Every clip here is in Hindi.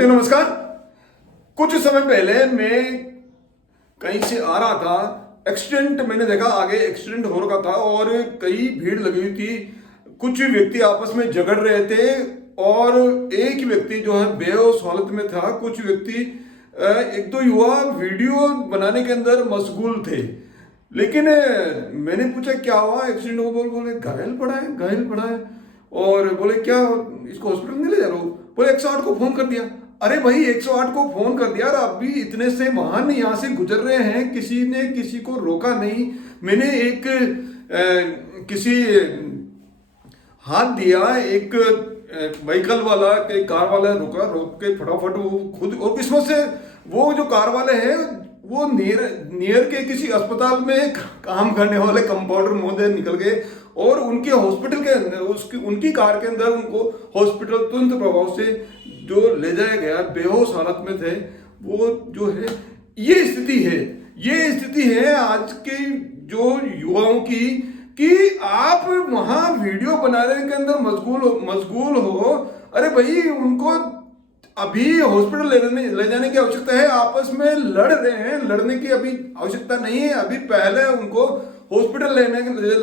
नमस्कार। कुछ समय पहले मैं कहीं से आ रहा था, एक्सीडेंट मैंने देखा, आगे एक्सीडेंट हो रखा था और कई भीड़ लगी हुई थी। कुछ व्यक्ति आपस में झगड़ रहे थे और एक व्यक्ति जो है बेहोश हालत में था। कुछ व्यक्ति एक दो युवा वीडियो बनाने के अंदर मशगूल थे। लेकिन मैंने पूछा क्या हुआ, एक्सीडेंट हो? बोले घायल पड़ा है, घायल पड़ा है। और बोले क्या इसको हॉस्पिटल नहीं ले जा रहा हूँ? बोले 108 को फोन कर दिया। अरे भाई 108 को फोन कर दिया और अभी इतने से वाहन यहाँ से गुजर रहे हैं, किसी ने किसी को रोका नहीं। मैंने एक किसी हाथ दिया, एक व्हीकल वाला, एक कार वाला रुका, रोक के फटाफट वो खुद, और किस्मत से वो जो कार वाले हैं वो नियर के किसी अस्पताल में काम करने वाले कंपाउंडर महोदय निकल गए और उनके हॉस्पिटल के अंदर, उनकी कार के अंदर उनको हॉस्पिटल तुरंत प्रभाव से जो ले जाया गया। बेहोश हालत में थे वो। जो है ये स्थिति है आज के जो युवाओं की, कि आप वहां वीडियो बनाने के अंदर मशगूल हो। अरे भाई उनको अभी हॉस्पिटल ले जाने की आवश्यकता है, आपस में लड़ रहे हैं, लड़ने की अभी आवश्यकता नहीं है। अभी पहले उनको हॉस्पिटल ले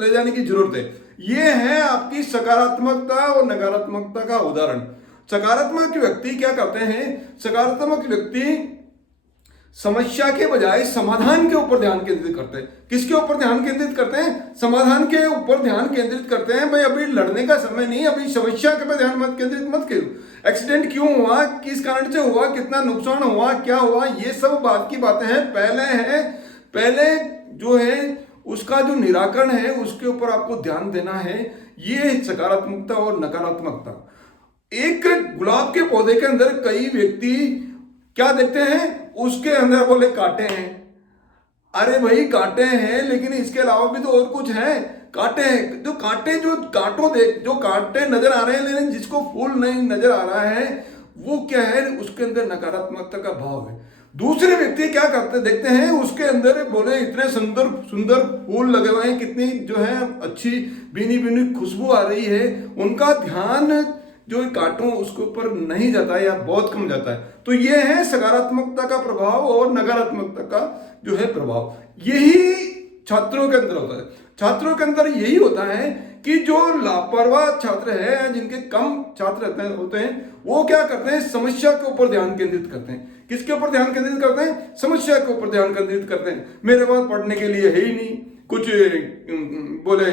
जाने की जरूरत है। ये है आपकी सकारात्मकता और नकारात्मकता का उदाहरण। सकारात्मक व्यक्ति क्या करते हैं? सकारात्मक व्यक्ति समस्या के बजाय समाधान के ऊपर ध्यान केंद्रित करते हैं। किसके ऊपर ध्यान केंद्रित करते हैं? समाधान के ऊपर ध्यान केंद्रित करते हैं। भाई अभी लड़ने का समय नहीं, अभी समस्या के पे ध्यान केंद्रित मत करो। एक्सीडेंट क्यों हुआ, किस कारण से हुआ, कितना नुकसान हुआ, क्या हुआ, ये सब बात की बातें हैं। पहले जो है उसका जो निराकरण है उसके ऊपर आपको ध्यान देना है। ये सकारात्मकता और नकारात्मकता। एक गुलाब के पौधे के अंदर कई व्यक्ति क्या देखते हैं, उसके अंदर बोले कांटे हैं। अरे भाई कांटे हैं, लेकिन इसके अलावा भी तो और कुछ है। कांटे हैं, जो कांटे नजर आ रहे हैं, लेकिन जिसको फूल नहीं नजर आ रहा है वो क्या है, उसके अंदर नकारात्मकता का भाव है। दूसरे व्यक्ति क्या करते देखते हैं, उसके अंदर बोले इतने सुंदर सुंदर फूल लगे हुए हैं, कितनी जो है अच्छी भीनी भीनी खुशबू आ रही है। उनका ध्यान जो कांटों उसके ऊपर नहीं जाता है या बहुत कम जाता है। तो ये है सकारात्मकता का प्रभाव और नकारात्मकता का जो है प्रभाव। यही छात्रों के अंदर होता है। छात्रों के अंदर यही होता है कि जो लापरवाह छात्र है, जिनके कम छात्र होते हैं, वो क्या करते हैं, समस्या के ऊपर ध्यान केंद्रित करते हैं। किसके ऊपर ध्यान केंद्रित करते हैं? समस्या के ऊपर ध्यान केंद्रित करते हैं। मेरे पास पढ़ने के लिए है ही नहीं कुछ, बोले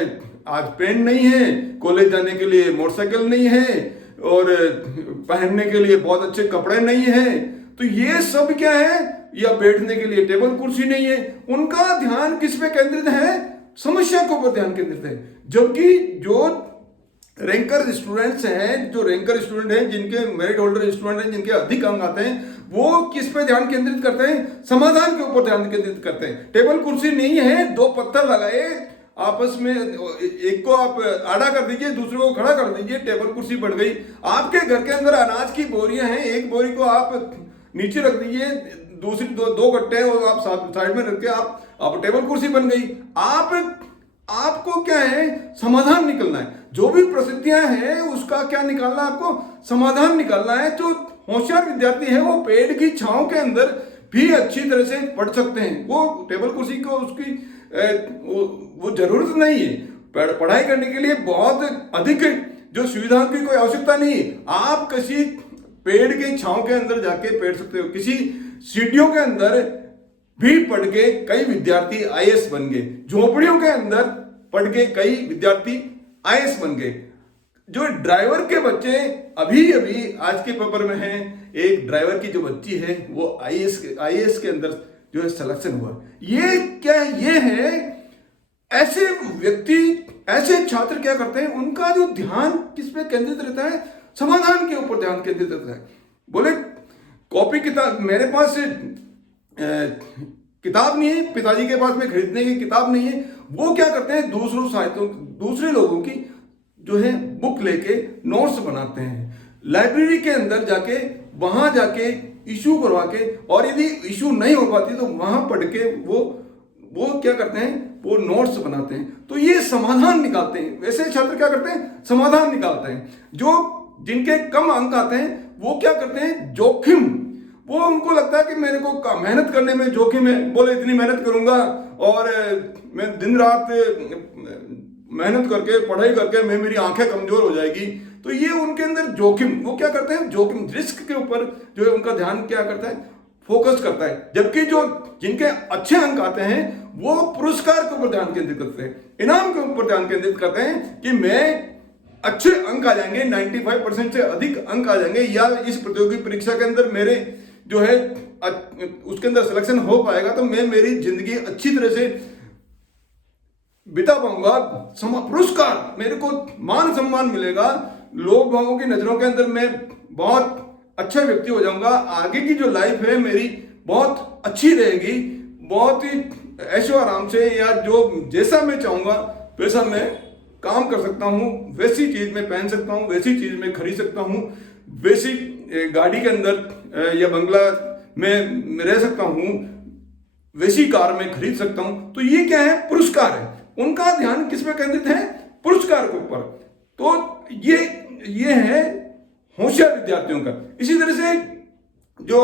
आज पेन नहीं है, कॉलेज जाने के लिए मोटरसाइकिल नहीं है, और पहनने के लिए बहुत अच्छे कपड़े नहीं हैं। तो ये सब क्या है, या बैठने के लिए टेबल कुर्सी नहीं है। उनका ध्यान किस पे केंद्रित है? समस्या के ऊपर ध्यान केंद्रित है। जबकि जो रैंकर स्टूडेंट्स हैं, जिनके मेरिट होल्डर स्टूडेंट हैं, जिनके अधिक अंक आते हैं, वो किस पे ध्यान केंद्रित करते हैं? समाधान के ऊपर ध्यान केंद्रित करते हैं। टेबल कुर्सी नहीं है, दो पत्थर लगाए आपस में, एक को आप आड़ा कर दीजिए, दूसरे को खड़ा कर दीजिए, टेबल कुर्सी बन गई। आपके घर के अंदर अनाज की बोरियां हैं, एक बोरी को आप नीचे रख दीजिए, दूसरी दो गट्टे और आप साइड में रख के आप टेबल कुर्सी बन गई। आपको क्या है, समाधान निकलना है। जो भी परिस्थितियां हैं उसका क्या निकालना है, आपको समाधान निकालना है। जो होशियार विद्यार्थी है वो पेड़ की छांव के अंदर भी अच्छी तरह से पढ़ सकते हैं। वो टेबल कुर्सी को उसकी वो जरूरत नहीं है। पढ़ाई करने के लिए बहुत अधिक जो सुविधाओं की कोई आवश्यकता नहीं है। आप किसी पेड़ के छांव के अंदर जाके पढ़ सकते हो। किसी सीढ़ियों के अंदर भी पढ़ के कई विद्यार्थी आईएएस बन गए। झोपड़ियों के अंदर पढ़ के कई विद्यार्थी आईएएस बन गए। जो ड्राइवर के बच्चे अभी आज के पेपर में हैं, एक ड्राइवर की जो बच्ची है वो आईएएस के अंदर जो है सिलेक्शन हुआ। ये क्या है? ये है ऐसे व्यक्ति, ऐसे छात्र क्या करते हैं, उनका जो ध्यान किस पे केंद्रित रहता है? समाधान के ऊपर ध्यान केंद्रित रहता है। बोले कॉपी किताब मेरे पास किताब नहीं है, पिताजी के पास में खरीदने की किताब नहीं है। वो क्या करते हैं, दूसरे लोगों की जो है बुक लेके नोट्स बनाते हैं। लाइब्रेरी के अंदर जाके, वहां जाके इशू करवा के, और यदि इशू नहीं हो पाती तो वहां पढ़ के वो क्या करते हैं, वो नोट्स बनाते हैं। तो ये समाधान निकालते हैं। वैसे छात्र क्या करते हैं, समाधान निकालते हैं। जो जिनके कम अंक आते हैं वो क्या करते हैं, जोखिम, वो उनको लगता है कि मेरे को मेहनत करने में जोखिम है, बोले इतनी मेहनत करूंगा और मैं दिन रात मेहनत करके पढ़ाई करके मैं मेरी आंखें कमजोर हो जाएगी। तो ये उनके अंदर जोखिम, वो क्या करते हैं, जोखिम रिस्क के ऊपर जो है उनका ध्यान क्या करता है, फोकस करता है। जबकि जो जिनके अच्छे अंक आते हैं वो पुरस्कार के ऊपर ध्यान केंद्रित करते हैं, इनाम के ऊपर ध्यान केंद्रित करते हैं कि मैं अच्छे अंक आ जाएंगे, 95% से अधिक अंक आ जाएंगे, या इस प्रतियोगी परीक्षा के अंदर मेरे जो है उसके अंदर सिलेक्शन हो पाएगा तो मैं मेरी जिंदगी अच्छी तरह से बिता पाऊंगा, पुरस्कार, मेरे को मान सम्मान मिलेगा, लोग भागों की नजरों के अंदर मैं बहुत अच्छा व्यक्ति हो जाऊंगा, आगे की जो लाइफ है मेरी बहुत अच्छी रहेगी, बहुत ही ऐशो आराम से, या जो जैसा मैं चाहूंगा वैसा मैं काम कर सकता हूँ, वैसी चीज मैं पहन सकता हूँ, वैसी चीज मैं खरीद सकता हूँ, वैसी गाड़ी के अंदर या बंगला में रह सकता हूँ, वैसी कार में खरीद सकता हूं। तो ये क्या है, पुरस्कार है। उनका ध्यान किस पे केंद्रित है, पुरस्कार के ऊपर। तो ये है होशियार विद्यार्थियों का। इसी तरह से जो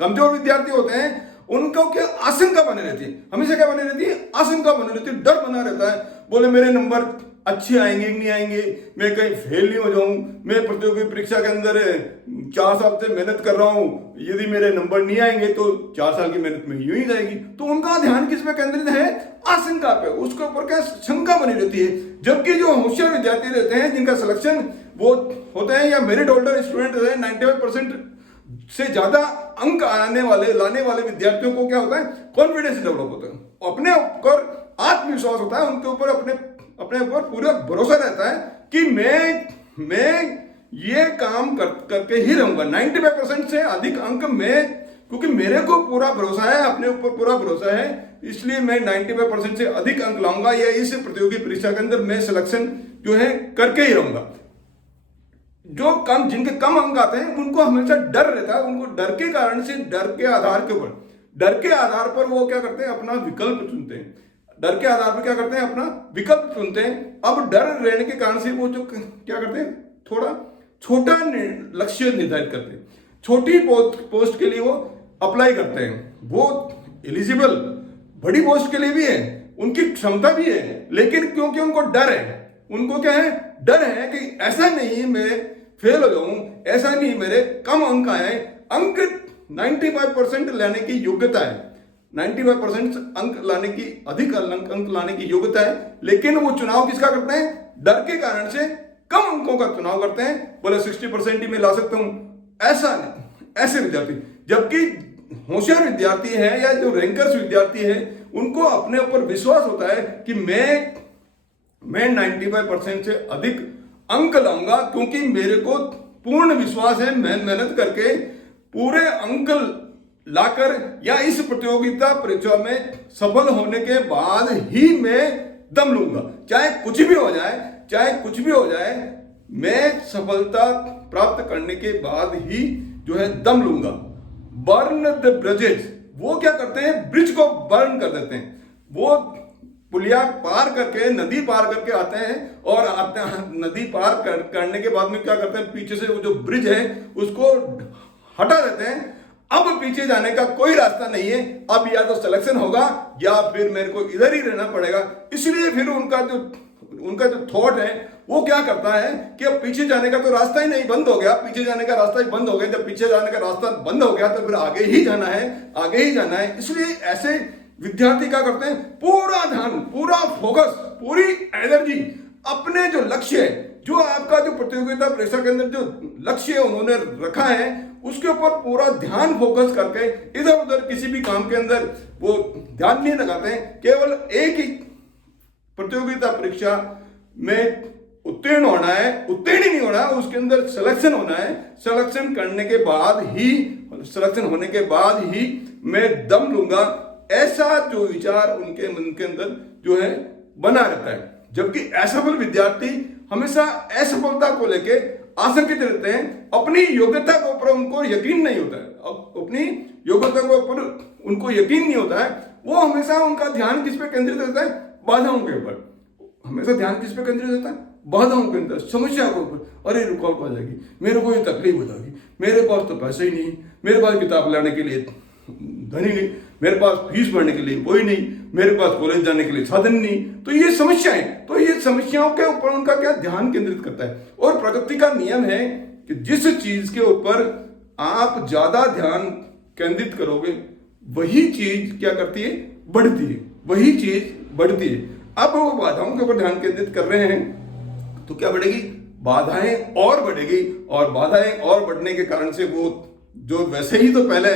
कमजोर विद्यार्थी होते हैं उनको क्या आशंका बनी रहती है, हमेशा क्या बनी रहती है, आशंका बनी रहती है, डर बना रहता है, बोले मेरे नंबर अच्छे आएंगे कि नहीं आएंगे, मैं कहीं फेल नहीं हो जाऊं, मैं प्रतियोगी परीक्षा के अंदर 4 साल से मेहनत कर रहा हूं, यदि मेरे नंबर नहीं आएंगे तो 4 साल की मेहनत में यूं ही जाएगी। तो उनका ध्यान किस पे केंद्रित है, आशंका पे, उसके ऊपर क्या शंका बनी रहती है। जबकि जो होशियार विद्यार्थी रहते हैं, जिनका सिलेक्शन वो होते हैं या मेरिट होल्डर स्टूडेंट रहते हैं, 95% से ज्यादा अंक लाने वाले विद्यार्थियों को क्या होता है, कॉन्फिडेंस डेवलप होता है, अपने ऊपर आत्मविश्वास होता है, उनके ऊपर अपने ऊपर पूरा भरोसा रहता है कि मैं ये काम करके ही रहूंगा, 95% से अधिक अंक मैं, क्योंकि मेरे को पूरा भरोसा है, अपने ऊपर पूरा भरोसा है, इसलिए मैं 95% से अधिक अंक लाऊंगा, या इस प्रतियोगी परीक्षा के अंदर मैं सिलेक्शन जो है करके ही रहूंगा। जिनके कम अंक आते हैं उनको हमेशा डर रहता है, उनको डर के कारण से, डर के आधार पर वो क्या करते हैं, अपना विकल्प चुनते हैं, डर के आधार पर क्या करते हैं, अपना विकल्प चुनते हैं। अब डर रहने के कारण से वो जो क्या करते हैं, थोड़ा छोटा लक्ष्य निर्धारित करते हैं, छोटी पोस्ट के लिए वो अप्लाई करते हैं, वो एलिजिबल बड़ी पोस्ट के लिए भी है, उनकी क्षमता भी है, लेकिन क्योंकि उनको डर है, उनको क्या है, डर है कि ऐसा नहीं मैं फेल हो जाऊं, ऐसा नहीं मेरे कम अंक आए, अंक 95% लाने की योग्यता है, 95% अंक लाने की, अधिक अंक लाने की योग्यता है, लेकिन वो चुनाव किसका करते हैं, डर के कारण से कम अंकों का चुनाव करते हैं, बोले 60% ही मैं ला सकता हूं, ऐसा नहीं, ऐसे विद्यार्थी। जबकि होशियार विद्यार्थी है या जो रैंकर्स विद्यार्थी है, उनको अपने ऊपर विश्वास होता है कि मैं 95% से अधिक अंक लाऊंगा, क्योंकि मेरे को पूर्ण विश्वास है, मैं मेहनत करके पूरे अंक लाकर या इस प्रतियोगिता परीक्षा में सफल होने के बाद ही मैं दम लूंगा, चाहे कुछ भी हो जाए, मैं सफलता प्राप्त करने के बाद ही जो है दम लूंगा। बर्न द ब्रिजेस, वो क्या करते हैं, ब्रिज को बर्न कर देते हैं, वो पुलिया पार करके, नदी पार करके आते हैं, और नदी पार करने के बाद में क्या करते हैं, पीछे से वो जो ब्रिज है उसको हटा देते हैं। अब पीछे जाने का कोई रास्ता नहीं है, अब या तो सिलेक्शन होगा या फिर मेरे को इधर ही रहना पड़ेगा। इसलिए फिर उनका जो थॉट है वो क्या करता है कि अब पीछे जाने का तो रास्ता ही नहीं, बंद हो गया, पीछे जाने का रास्ता ही बंद हो गया। जब पीछे जाने का रास्ता बंद हो गया तो फिर आगे ही जाना है। इसलिए ऐसे विद्यार्थी क्या करते हैं, पूरा ध्यान, पूरा फोकस, पूरी एनर्जी अपने जो लक्ष्य है, जो आपका जो प्रतियोगिता परीक्षा के अंदर जो लक्ष्य है उन्होंने रखा है, उसके ऊपर पूरा ध्यान फोकस करके इधर उधर किसी भी काम के अंदर वो ध्यान नहीं लगाते हैं। केवल एक ही प्रतियोगिता परीक्षा में उत्तीर्ण होना है, उत्तीर्ण ही नहीं होना है, उसके अंदर सिलेक्शन होना है। सिलेक्शन होने के बाद ही मैं दम लूंगा, ऐसा जो विचार उनके मन के अंदर जो है बना रहता है। जबकि असफल विद्यार्थी हमेशा असफलता को लेके आशंकित रहते हैं, अपनी योग्यता के ऊपर उनको यकीन नहीं होता है, अपनी योग्यता के ऊपर उनको यकीन नहीं होता है। वो हमेशा उनका ध्यान किस पे केंद्रित रहता है, बाधाओं के ऊपर। हमेशा ध्यान किस पे केंद्रित रहता है, बाधाओं के अंदर, समस्या के ऊपर, अरे रुकावट आ जाएगी, मेरे को ये तकलीफ हो जाएगी, मेरे पास तो पैसे ही नहीं, मेरे पास किताब लाने के लिए धन ही नहीं, मेरे पास फीस भरने के लिए कोई नहीं, मेरे पास कॉलेज जाने के लिए साधन नहीं। तो ये समस्याएं, तो ये समस्याओं के ऊपर उनका क्या ध्यान केंद्रित करता है। और प्रकृति का नियम है कि जिस चीज के ऊपर आप ज्यादा ध्यान केंद्रित करोगे वही चीज क्या करती है, बढ़ती है, वही चीज बढ़ती है। अब वो बाधाओं के ऊपर ध्यान केंद्रित कर रहे हैं तो क्या बढ़ेगी, बाधाएं और बढ़ेगी, और बाधाएं और बढ़ने के कारण से वो जो वैसे ही तो पहले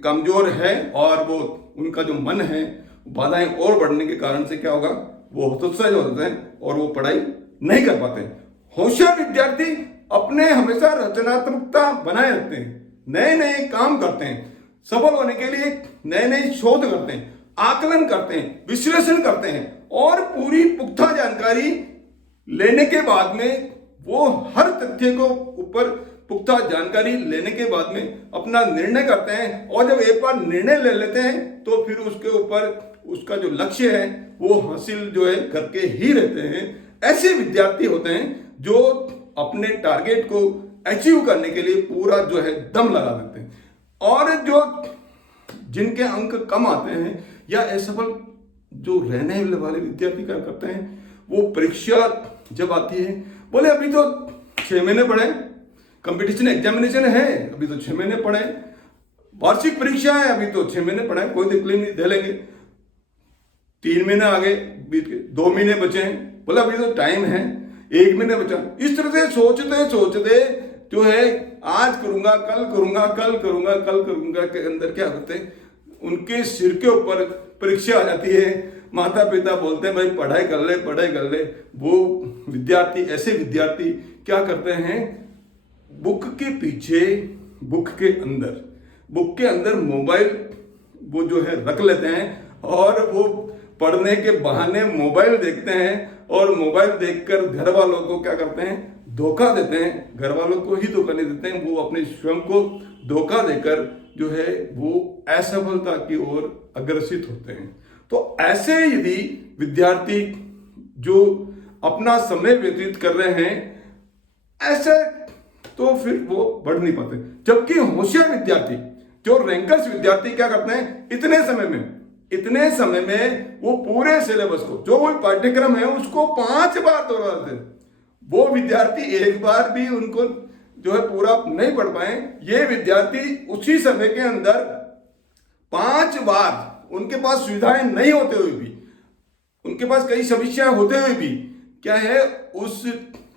कमजोर है और वो उनका जो मन है, बाधाएं और बढ़ने के कारण से क्या होगा, वो हतोत्साहित हो जाते हैं और वो पढ़ाई नहीं कर पाते। होशियार विद्यार्थी अपने हमेशा रचनात्मकता बनाए रखते हैं, नए नए काम करते हैं, सफल होने के लिए नए नए शोध करते हैं, आकलन करते हैं, विश्लेषण करते हैं, और पूरी पुख्ता जानकारी लेने के बाद में वो हर तथ्य को ऊपर पुख्ता जानकारी लेने के बाद में अपना निर्णय करते हैं। और जब एक बार निर्णय ले लेते हैं तो फिर उसके ऊपर उसका जो लक्ष्य है वो हासिल जो है करके ही रहते हैं। ऐसे विद्यार्थी होते हैं जो अपने टारगेट को अचीव करने के लिए पूरा जो है दम लगा देते हैं। और जो जिनके अंक कम आते हैं या असफल जो रहने वाले विद्यार्थी क्या करते हैं, वो परीक्षा जब आती है, बोले अभी तो 6 महीने पढ़े, कंपटीशन एग्जामिनेशन है अभी तो 6 महीने पढ़े, वार्षिक परीक्षा है अभी तो 6 महीने पढ़े, कोई दिक्कत नहीं, दे लेंगे। 3 महीने आगे बीत के, 2 महीने बचे हैं, बोला अभी तो टाइम है, 1 महीने बचा। इस तरह से सोचते सोचते जो है आज करूंगा, कल करूंगा, कल करूंगा, कल करूंगा के अंदर क्या करते हैं, उनके सिर के ऊपर परीक्षा आ जाती है। माता पिता बोलते हैं भाई पढ़ाई कर ले, पढ़ाई कर ले। वो विद्यार्थी, ऐसे विद्यार्थी क्या करते हैं, बुक के पीछे, बुक के अंदर मोबाइल वो जो है रख लेते हैं और वो पढ़ने के बहाने मोबाइल देखते हैं, और मोबाइल देखकर घर वालों को क्या करते हैं, धोखा देते हैं। घर वालों को ही धोखा नहीं देते हैं, वो अपने स्वयं को धोखा देकर जो है वो असफलता की ओर अग्रसित होते हैं। तो ऐसे यदि विद्यार्थी जो अपना समय व्यतीत कर रहे हैं ऐसे, तो फिर वो बढ़ नहीं पाते। जबकि होशियार विद्यार्थी, जो रैंकर्स विद्यार्थी क्या करते हैं, इतने समय में वो पूरे सिलेबस को, जो वो पाठ्यक्रम है उसको 5 बार दोहराते हैं। वो विद्यार्थी एक बार भी उनको जो है पूरा नहीं पढ़ पाए, ये विद्यार्थी उसी समय के अंदर 5 बार, उनके पास सुविधाएं नहीं होते हुए भी, उनके पास कई समस्याएं होते हुए भी क्या है, उस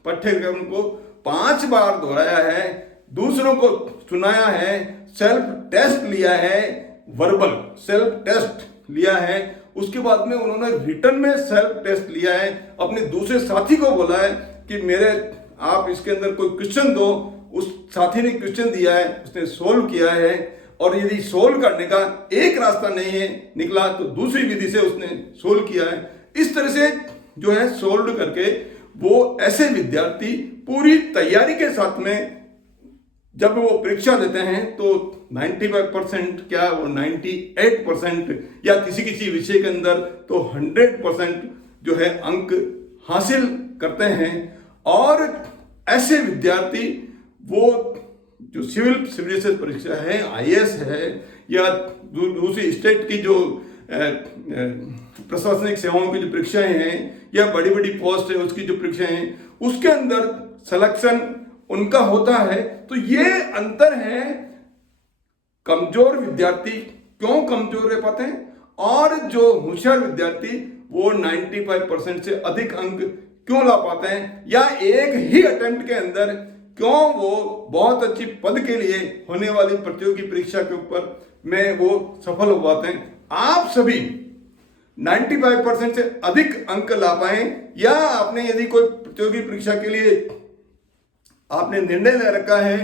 पाठ्यक्रम को 5 बार दोहराया है, दूसरों को सुनाया है, सेल्फ टेस्ट लिया है, वर्बल सेल्फ टेस्ट लिया है, उसके बाद में उन्होंने रिटर्न में सेल्फ टेस्ट लिया है, अपने दूसरे साथी को बोला है कि मेरे आप इसके अंदर कोई क्वेश्चन दो, उस साथी ने क्वेश्चन दिया है, उसने सोल्व किया है, और यदि सोल्व करने का एक रास्ता नहीं है निकला तो दूसरी विधि से उसने सोल्व किया है। इस तरह से जो है सोल्व करके वो ऐसे विद्यार्थी पूरी तैयारी के साथ में जब वो परीक्षा देते हैं तो 95% क्या, वो 98% या किसी विषय के अंदर तो 100% जो है अंक हासिल करते हैं। और ऐसे विद्यार्थी वो जो सिविल सर्विसेज परीक्षा है, IAS है, या दूसरी स्टेट की जो प्रशासनिक सेवाओं की जो परीक्षाएं हैं, या बड़ी बड़ी पोस्ट है उसकी जो परीक्षाएं हैं, उसके अंदर सिलेक्शन उनका होता है। तो ये अंतर है, कमजोर विद्यार्थी क्यों कमजोर रह पाते हैं, और जो होशियार विद्यार्थी वो 95% से अधिक अंक क्यों ला पाते हैं, या एक ही अटेम्प्ट के अंदर क्यों वो बहुत अच्छी पद के लिए होने वाली प्रतियोगी परीक्षा के ऊपर में वो सफल हो पाते हैं। आप सभी 95% से अधिक अंक ला पाए, या आपने यदि कोई प्रतियोगी परीक्षा के लिए आपने निर्णय ले रखा है,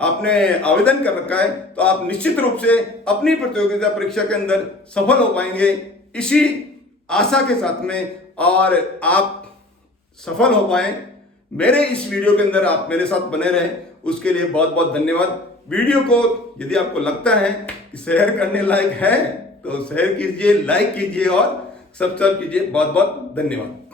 आपने आवेदन कर रखा है, तो आप निश्चित रूप से अपनी प्रतियोगिता परीक्षा के अंदर सफल हो पाएंगे, इसी आशा के साथ में, और आप सफल हो पाए। मेरे इस वीडियो के अंदर आप मेरे साथ बने रहें, उसके लिए बहुत बहुत धन्यवाद। वीडियो को यदि आपको लगता है कि शेयर करने लायक है तो शेयर कीजिए, लाइक कीजिए और सब्सक्राइब कीजिए। बहुत बहुत धन्यवाद।